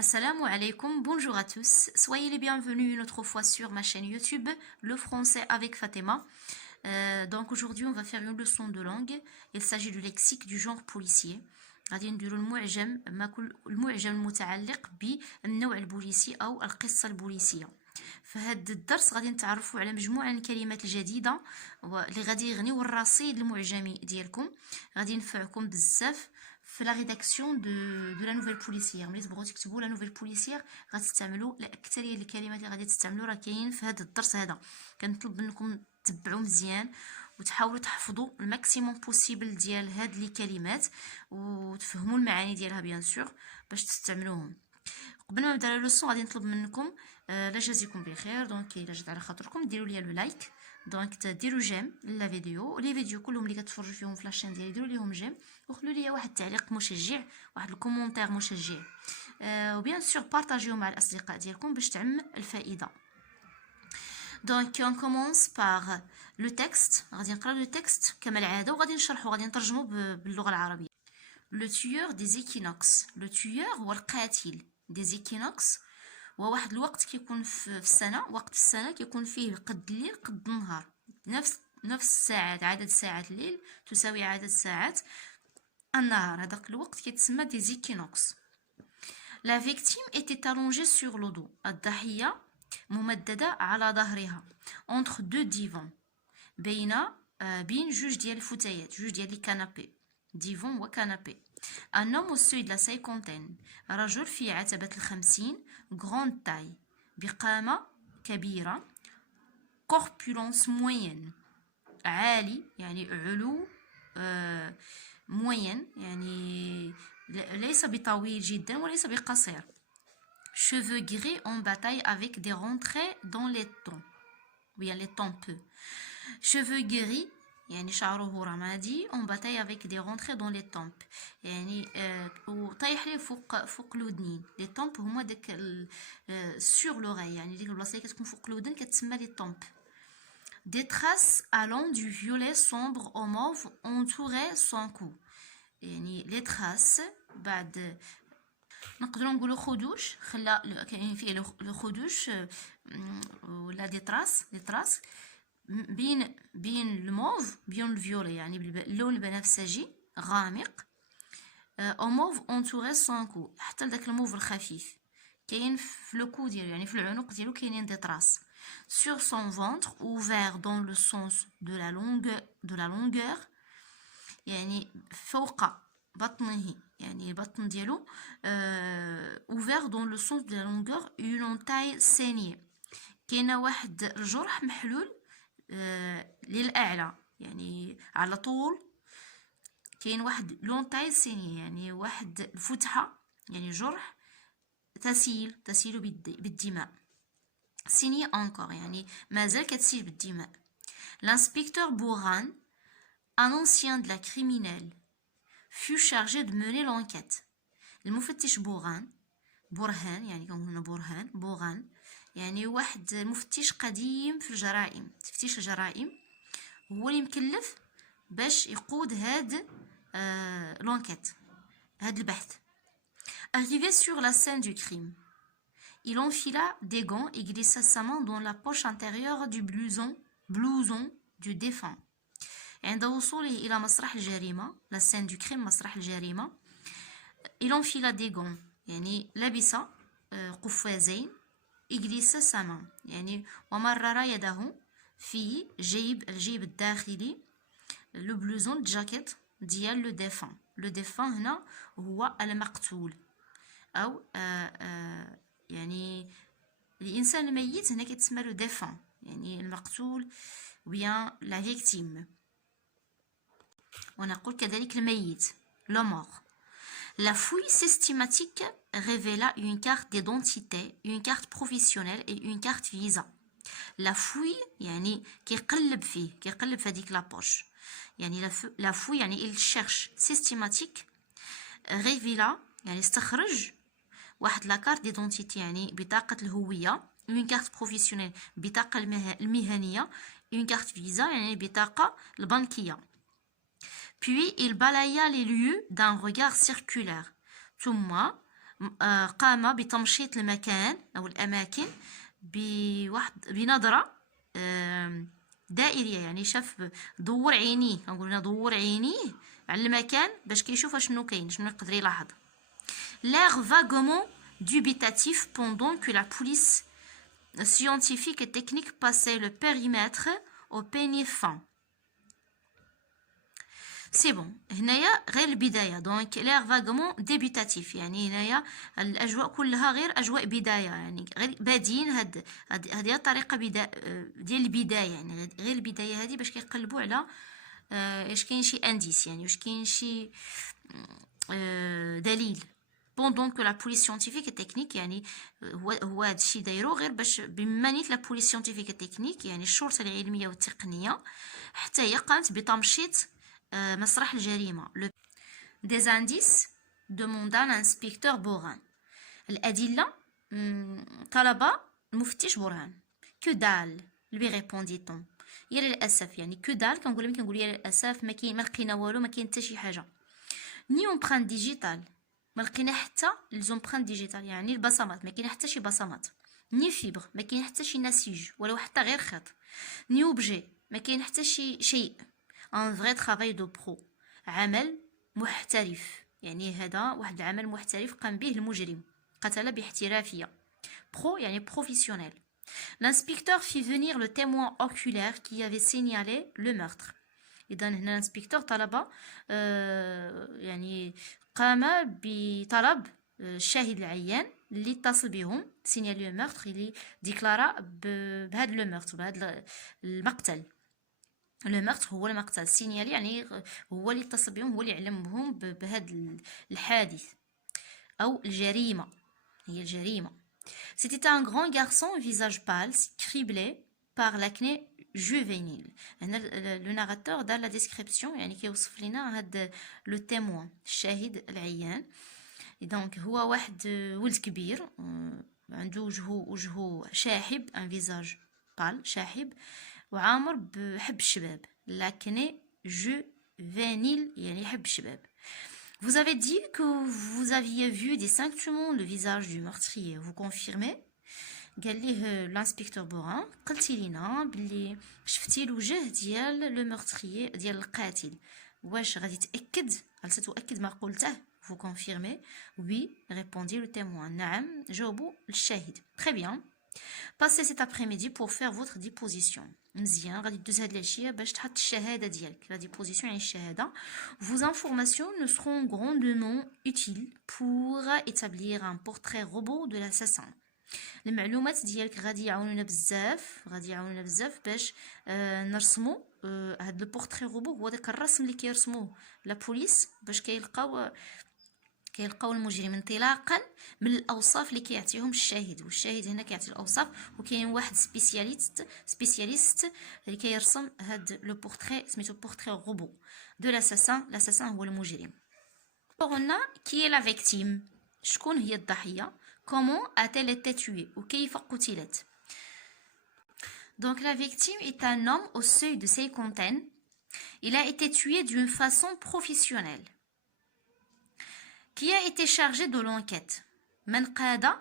Assalamu alaikum, bonjour à tous. Soyez les bienvenus une autre fois sur ma chaîne YouTube, le français avec Fatima. Donc aujourd'hui, on va faire une leçon de langue. Il s'agit du lexique du genre policier. غادي نديرو المعجم المعجم المتعلق بالنوع البوليسي أو القصة البوليسية. في هذا الدرس غادي نتعرفوا على مجموعة من الكلمات الجديدة اللي غادي يغنيو الرصيد المعجمي ديالكم. غادي ينفعكم بزاف في لا ريداكسيون دو لا نوفيل بوليسيير. ملي تبغوا تكتبوا لا نوفيل بوليسيير غتستعملوا الاكثريه ديال الكلمات اللي غادي تستعملوا راه كاين في هذا الدرس هذا. كنطلب منكم تتبعوا مزيان وتحاولوا تحفظوا الماكسيموم بوسيبل ديال هاد لي كلمات وتفهموا المعاني ديالها بيان سور باش تستعملوهم. قبل ما نبدا لا لوسون غادي نطلب منكم لا جازيكم بخير. دونك الا جات على خاطركم ديروا لي لو لايك، دونك ديروا جيم لا فيديو، لي فيديو كلهم اللي كتفرجوا فيهم في لاشين ديالي ديروا ليهم جيم وخلوا لي واحد التعليق مشجع، واحد الكومونتير مشجع، وبيان سور بارطاجيو مع الاصدقاء ديالكم باش تعم الفائده. دونك on commence par le texte. غادي نقراو لو تكست كما العاده وغادي نشرحو، غادي نترجمو باللغه العربيه. Le tueur des équinoxes. Le tueur هو القاتل des équinoxes هو واحد الوقت كيكون في السنه، وقت السنه كيكون فيه قد الليل قد النهار، نفس الساعات، عدد ساعات الليل تساوي عدد ساعات النهار. هذاك الوقت كيتسمى des équinoxes. La victime était allongée sur le dos. الضحيه ممدده على ظهرها entre deux divans، بين جوج ديال الفتيات، جوج ديال لي كانابي، ديفون وكانابي. Un homme au seuil de la cinquantaine، رجل في عتبة الخمسين، grande taille، بقامة كبيرة، corpulence moyenne، عالي يعني علو، moyenne يعني ليس بطويل جدا وليس بقصير. Cheveux gris en bataille avec des rentrées dans les temps، bien les tempes. Cheveux gris يعني شعره رمادي en bataille avec des rentrées dans les tempes، يعني وطايح ليه فوق الودنين. لي طومب هما داك سور لوغاي، يعني ديك البلاصه اللي كتكون فوق الودن كتسمى لي طومب. Des traces allant du violet sombre au mauve entouraient son cou، يعني لي traces بعد نقدروا نقولوا خدوش، خلا كاين فيه لو خدوش ولا دي تراس بين الموف بين الفيولي، يعني باللون البنفسجي غامق. او موف اونتوري سون كو، حتى لداك الموف الخفيف كاين في لو كو ديالو، يعني في العنق ديالو كاينين دي تراس. sur son ventre ouvert dans le sens de la longueur، يعني فوق بطنه، يعني البطن ديالو ouvert dans le sens de la longueur une entaille saignée، كاينه واحد الجرح محلول للاعلى، يعني على طول كاين واحد لونتاي سيني، يعني واحد الفتحه، يعني جرح تسيل بالدماء. سيني انكور يعني مازال كتسيل بالدماء. L'inspecteur Bourhan، un ancien de la criminelle، fut chargé de mener l'enquête. المفتش برهان يعني كنقولوا بورهان يعني واحد مفتش قديم في الجرائم، تفتيش الجرائم، هو اللي مكلف باش يقود هاد لونكيت، هاد البحث. Arrivé sur la scène du crime، il enfila des gants et glissa sa main dans la poche intérieure du blouson du défunt. عند وصوله إلى مسرح الجريمة، la scène du crime مسرح الجريمة، il enfila des gants يعني لبس قفازين، إجلس سما يعني ومرر يده في الجيب الداخلي، لو بلوزون الجاكيت ديال لو ديفان. لو ديفان هنا هو المقتول او يعني الانسان الميت، هنا كيتسمى لو ديفان يعني المقتول بيان لا فيكتيم، ونقول كذلك الميت لو مور. La fouille systématique révéla une carte d'identité, une carte professionnelle et une carte visa. La fouille يعني كيقلب في هذيك لابوش، يعني la fouille يعني il cherche systématique، révéla يعني استخرج واحد لا كارت ديدونتيتي يعني بطاقة الهوية، une carte professionnelle بطاقة المهنية، une carte visa يعني بطاقة البنكية. Puis il balaya les lieux d'un regard circulaire. ثم قام بتمشيط المكان أو الأماكن بنظرة دائرية، يعني شاف دور عينيه، كنقول دور عينيه على المكان باش كيشوف شنو كاين، شنو يقدر يلاحظ. L'air vaguement dubitatif pendant que la police scientifique et technique passait le périmètre au peigne fin. سي بون، هنايا غير البدايه، دونك لير فاغمون ديبيتاتيف، يعني هنايا الاجواء كلها غير اجواء بدايه، يعني غير بادين. هذه الطريقه ديال البدايه، يعني غير البدايه هذه باش كيقلبوا على واش كاين شي انديس، يعني واش كاين شي دليل. بوندون كو لا بوليس سيونتيفيك تكنيك، يعني هو هذا الشيء دايرو غير باش بمانيت لا بوليس سيونتيفيك تكنيك، يعني الشرطه العلميه والتقنيه، حتى هي قامت بتمشيط مسرح الجريمة. Des indices demanda l'inspecteur بوران. الأدلة طلب المفتش بوران. Que dalle lui répondit-on. يا للأسف، يعني que dalle كنقول يا للأسف، ما لقينا والو، ما كاين حتى شي حاجة. ني امبرانت ديجيتال، ما لقينا حتى ليزومبرانت ديجيتال، يعني البصمات، ما كاين حتى شي بصمات. ني فيبر، ما كاين حتى شي نسيج ولو حتى غير خط. ني اوبجي، ما كاين حتى شيء. ان فري ترافاي دو برو، عمل محترف، يعني هذا واحد العمل محترف قام به المجرم، قتل باحترافية. برو يعني بروفيسيونيل. L'inspecteur fit venir le témoin oculaire qui avait signalé le meurtre. إذا هنا الانسبكتور طلب يعني قام بطلب الشاهد العيان اللي اتصل بهم، سينيالي المورتر، اللي ديكلارا بهذا المورتر، بهذا المقتل. لو مارتر هو المقتل، سينيالي يعني هو اللي اتصل بهم، هو اللي علم بهم بهذا الحادث او الجريمه، هي الجريمه. C'était un grand garçon au visage pâle, criblé par l'acné juvénile. هنا لو ناراتور دار لا ديسكريبسيون، يعني كيوصف لنا هاد لو تيموان، الشاهد العيان. دونك هو واحد ولد كبير، عنده وجهه شاحب، ان فيزاج بال شاحب، وعامر بحب الشباب، لاكني juvénile يعني يحب الشباب. Vous avez dit que vous aviez vu distinctement le visage du meurtrier, vous confirmez? قال ليه الانسبكتور بوران، قلتي لينا بلي شفتي الوجه ديال لو مورتريي، ديال القاتل، واش غادي تاكد؟ هل ستؤكد ما قلته؟ vous confirmez? oui répondit le témoin. نعم جاوبوا الشاهد. très bien. passez cet après-midi pour faire votre déposition. مزيان، غادي دوز هاد العشيه باش تحط الشهاده ديالك، لا ديبوزيسيون يعني الشهاده. vos informations ne seront grandement utiles pour établir un portrait robot de l'assassin. المعلومات ديالك غادي يعاونونا بزاف باش نرسمو هاد البورتري روبو، هو داك الرسم اللي كيرسموه لا بوليس باش كيلقاو المجرم انطلاقا من الاوصاف اللي كيعطيهم الشاهد، والشاهد هنا كيعطي الاوصاف، وكاين واحد سبيسياليست اللي كيرسم هاد لو بورتري سميتو بورتري روبو دو لاساسان هو المجرم. قلنا كي لا فيكتيم، شكون هي الضحيه؟ comment a-t-elle été tuée وكيف قتلت؟ donc la victime est un homme au seuil de cinquantaine. il a été tué d'une façon professionnelle. qui a été chargé de l'enquête؟ من قاد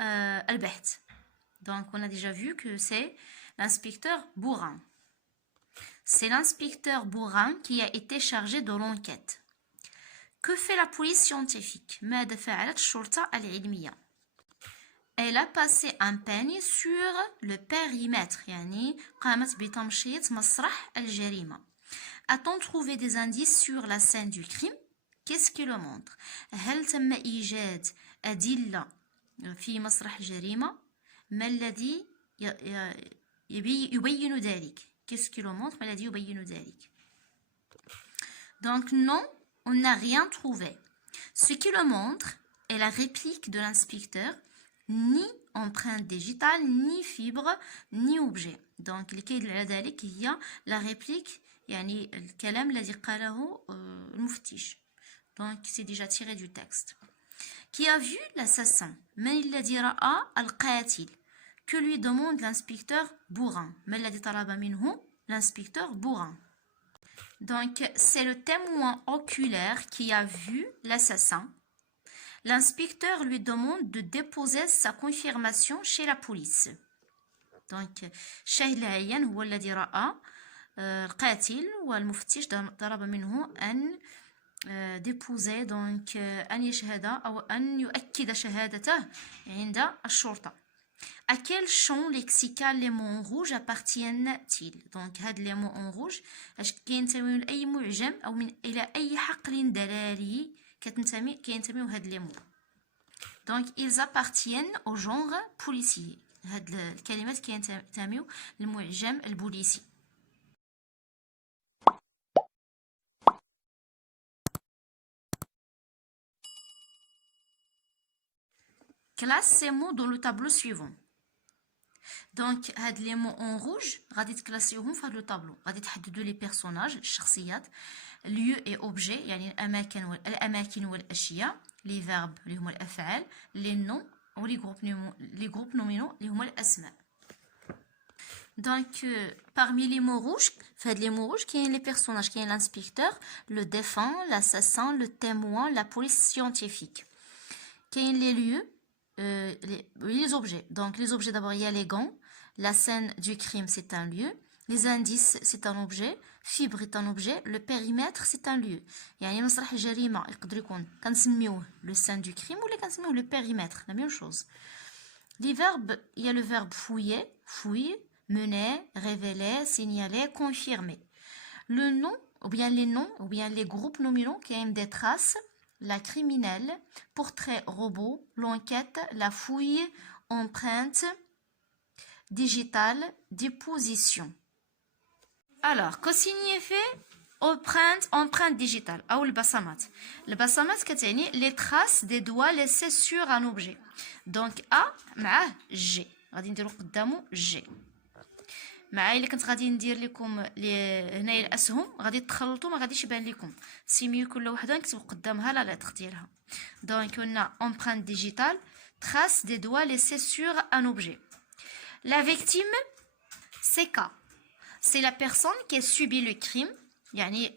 البحث. donc on a déjà vu que c'est l'inspecteur Bourrin. c'est l'inspecteur Bourrin qui a été chargé de l'enquête. que fait la police scientifique؟ ماذا فعلت الشرطة العلمية؟ Elle a passé un peigne sur le périmètre، يعني قامت بتمشيط مسرح الجريمة. A-t-on trouvé des indices sur la scène du crime؟ Qu'est-ce qui le montre؟ هل تم إيجاد أدلة في مسرح الجريمة؟ ما الذي يبين ذلك؟ Qu'est-ce qui le montre؟ ما الذي يبين ذلك؟ Donc non, on n'a rien trouvé. Ce qui le montre est la réplique de l'inspecteur. ni empreinte digitale, ni fibre, ni objet. Donc اللي كيدل على ذلك هي لا ريبليك، يعني الكلام الذي قاله المفتش. Donc c'est déjà tiré du texte. Qui a vu l'assassin؟ من الذي رأى القاتل؟ Que lui demande l'inspecteur Bourrin؟ ما الذي طلب منه l'inspecteur Bourrin؟ Donc c'est le témoin oculaire qui a vu l'assassin. L'inspecteur lui demande de déposer sa confirmation chez la police. Donc الشاهد العيان هو الذي رأى القاتل والمفتش طلب منه أن déposer donc أن يشهد أو أن يؤكد شهادته عند الشرطة. À quel champ lexical les mots en rouge appartiennent-ils? Donc هاد les mots en rouge اش كينتميو لأي معجم أو إلى أي حقل دلالي كينتميو هاد les mots. Donc ils appartiennent au genre policier. هاد الكلمات كينتميو للمعجم البوليسي. Classe ces mots dans le tableau suivant. Donc هاد les mots en rouge غادي تكلاسيوهم في هاد لو طابلو. غادي تحددوا لي بيرسوناج الشخصيات lieu et objet يعني الأماكن والأشياء les verbes اللي هما الأفعال les noms و les groupes nominaux اللي هما الأسماء. Donc parmi les mots rouges في هاد les mots rouges كاين les personnages كاين l'inspecteur le défunt l'assassin le témoin la police scientifique. كاين les lieux les objets. Donc les objets d'abord il y a les gants. La scène du crime c'est un lieu. Les indices c'est un objet. Fibre est un objet. Le périmètre c'est un lieu. يعني مسرح الجريمة يقدر يكون كنسميوه le scène du crime ولا كنسميوه le périmètre. La même chose. Les verbes il y a le verbe fouiller, fouiller, mener, révéler, signaler, confirmer. Le nom ou bien les noms ou bien les groupes nominaux qui ont des traces. La criminelle, portrait robot, l'enquête, la fouille, empreinte, digitale, déposition. Alors, que signifie empreinte digitale ou le basamat? Le basamat, c'est les traces des doigts laissés sur un objet. Donc, A, مع G. غادي نديرو قدامو G. مع الا كنت غادي ندير لكم هنايا الاسهم غادي تخلطوا ما غاديش يبان لكم سيميو كل وحده نكتب قدامها لا لتر ديالها. دونك قلنا empreinte digitale trace des doigts laissés sur un objet. La victime c'est K. C'est la personne qui a subi le crime يعني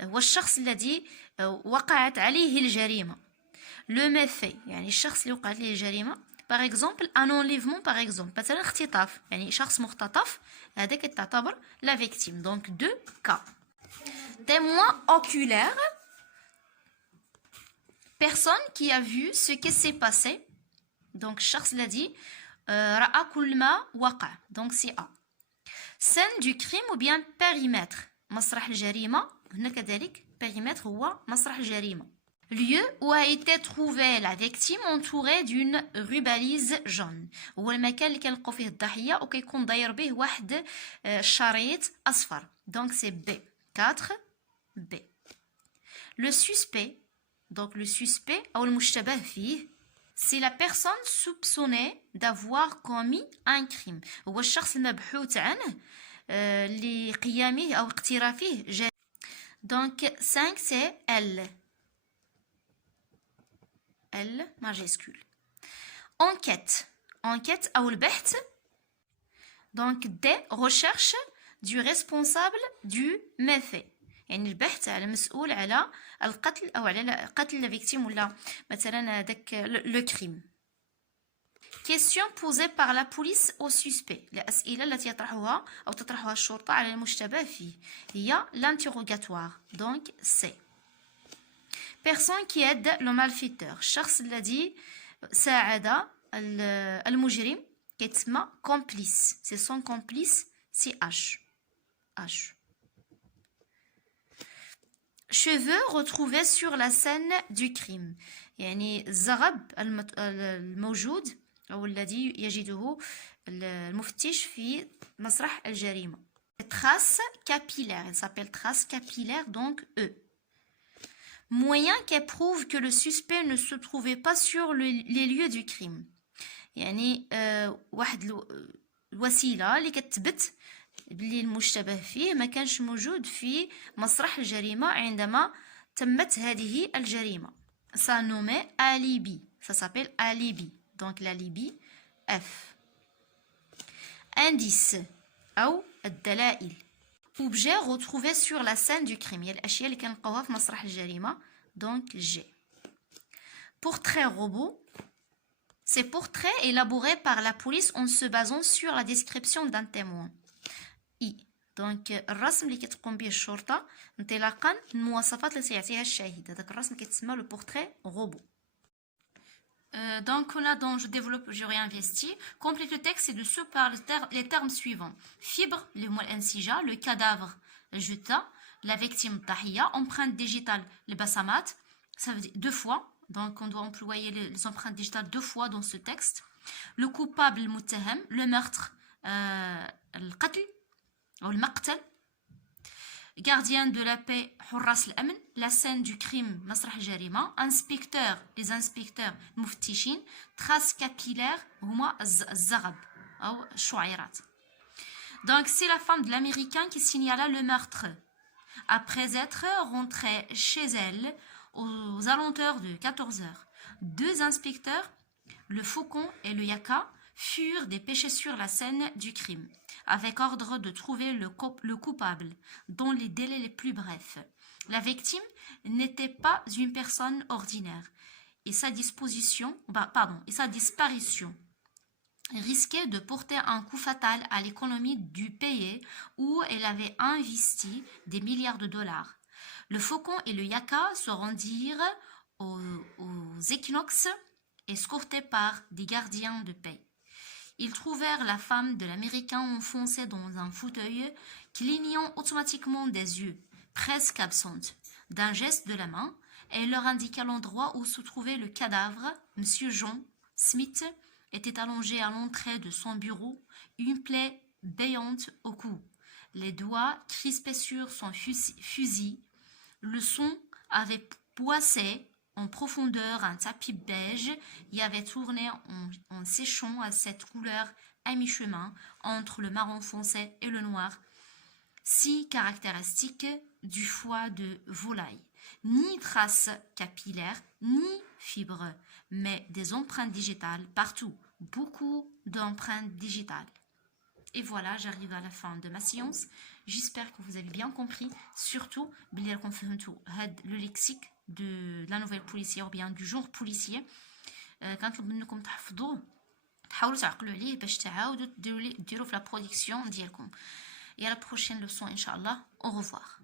هو الشخص الذي وقعت عليه الجريمه. Le méfait يعني الشخص اللي وقعت عليه الجريمه. Par exemple, un enlèvement par exemple. مثلا اختطاف يعني شخص مختطف هذا كتعتبر la victime. Donc 2 cas. Témoin oculaire. Personne qui a vu ce qui s'est passé. Donc الشخص الذي رأى كل ما وقع. Donc c'est A. Scène du crime ou bien périmètre. مسرح الجريمة هنا كذلك périmètre هو مسرح الجريمة. Lieu où a été trouvée la victime entourée d'une rubalise jaune. هو المكان اللي كنلقاو فيه الضحية وكيكون داير به واحد شريط أصفر. Donc c'est B. 4 B. Le suspect. Donc le suspect أو المشتبه فيه c'est la personne soupçonnée d'avoir commis un crime. هو الشخص المبحوث عنه لقيامه أو اقترافه جريمة. Donc 5 c'est L. L majuscule. Enquête. Enquête أو البحث. Donc D recherche du responsable du méfait. يعني البحث على مسؤول على القتل أو على قتل الفيكتيم ولا مثلا داك لو كريم. Question posée par la police au suspect. الأسئلة التي يطرحها أو تطرحها الشرطة على المشتبه فيه هي l'interrogatoire. Donc C. Personne qui aide le malfaiteur. الشخص الذي ساعد المجرم كيتسمى complice. C'est son complice c'est H. H. Cheveux retrouvés sur la scène du crime. يعني الزغب الموجود أو الذي يجده المفتش في مسرح الجريمة. Trace capillaire. Elle s'appelle trace capillaire donc E. Moyen qui prouve que le suspect ne se trouvait pas sur les lieux du crime. يعني واحد الوسيلة اللي كتثبت بلي المشتبه فيه ما كانش موجود في مسرح الجريمة عندما تمت هذه الجريمة. Ça nommé alibi. Ça s'appelle alibi. Donc l'alibi F. Indice أو الدلائل. Objet retrouvé sur la scène du crime. هي الأشياء اللي كنلقاوها في مسرح الجريمة. Donc G. portrait robot. Ces portraits élaborés par la police en se basant sur la description d'un témoin. دونك الرسم اللي كتقوم به الشرطه انطلاقا من المواصفات اللي تيعطيها الشاهد. هذاك الرسم كيتسمى لو بورتري روبو. Donc là, dont je développe, je réinvestis. Complète le texte et dessous par les termes suivants. Fibre, le mot insija, le cadavre, juta, la victime tahiya, empreinte digitale, le basamat, ça veut dire 2 fois. Donc on doit employer les empreintes digitales 2 fois dans ce texte. Le coupable, le mutahem, le meurtre, le qatl, ou le maqtal. Gardien de la paix, Hurras al-Amen, la scène du crime, Masrah Jarima, inspecteur, les inspecteurs, Muftishin, traces capillaires, Huma Zarab, ou Chouairat. Donc, c'est la femme de l'Américain qui signala le meurtre. Après être rentrée chez elle aux alentours de 14 heures, 2 inspecteurs, le Faucon et le Yaka, furent dépêchés sur la scène du crime, avec ordre de trouver le coupable dans les délais les plus brefs. La victime n'était pas une personne ordinaire et sa disparition risquait de porter un coup fatal à l'économie du pays où elle avait investi des milliards de dollars. Le Faucon et le Yaka se rendirent aux équinoxes, escortés par des gardiens de paix. Ils trouvèrent la femme de l'Américain enfoncée dans un fauteuil, clignant automatiquement des yeux, presque absente. D'un geste de la main, elle leur indiqua l'endroit où se trouvait le cadavre. Monsieur John Smith était allongé à l'entrée de son bureau, une plaie béante au cou, les doigts crispés sur son fusil. Le son avait poissé en profondeur un tapis beige y avait tourné en séchant à cette couleur à mi-chemin entre le marron foncé et le noir, si caractéristique du foie de volaille. Ni traces capillaires, ni fibres, mais des empreintes digitales partout, beaucoup d'empreintes digitales. Et voilà, j'arrive à la fin de ma séance. J'espère que vous avez bien compris, surtout le lexique de la nouvelle policière ou bien du genre policier. كنطلب منكم تحفظوه تحاولوا تعقلوا عليه باش تعاودوا ديروا في لا برودكسيون ديالكم. Et à la prochaine leçon, Inch'Allah. Au revoir.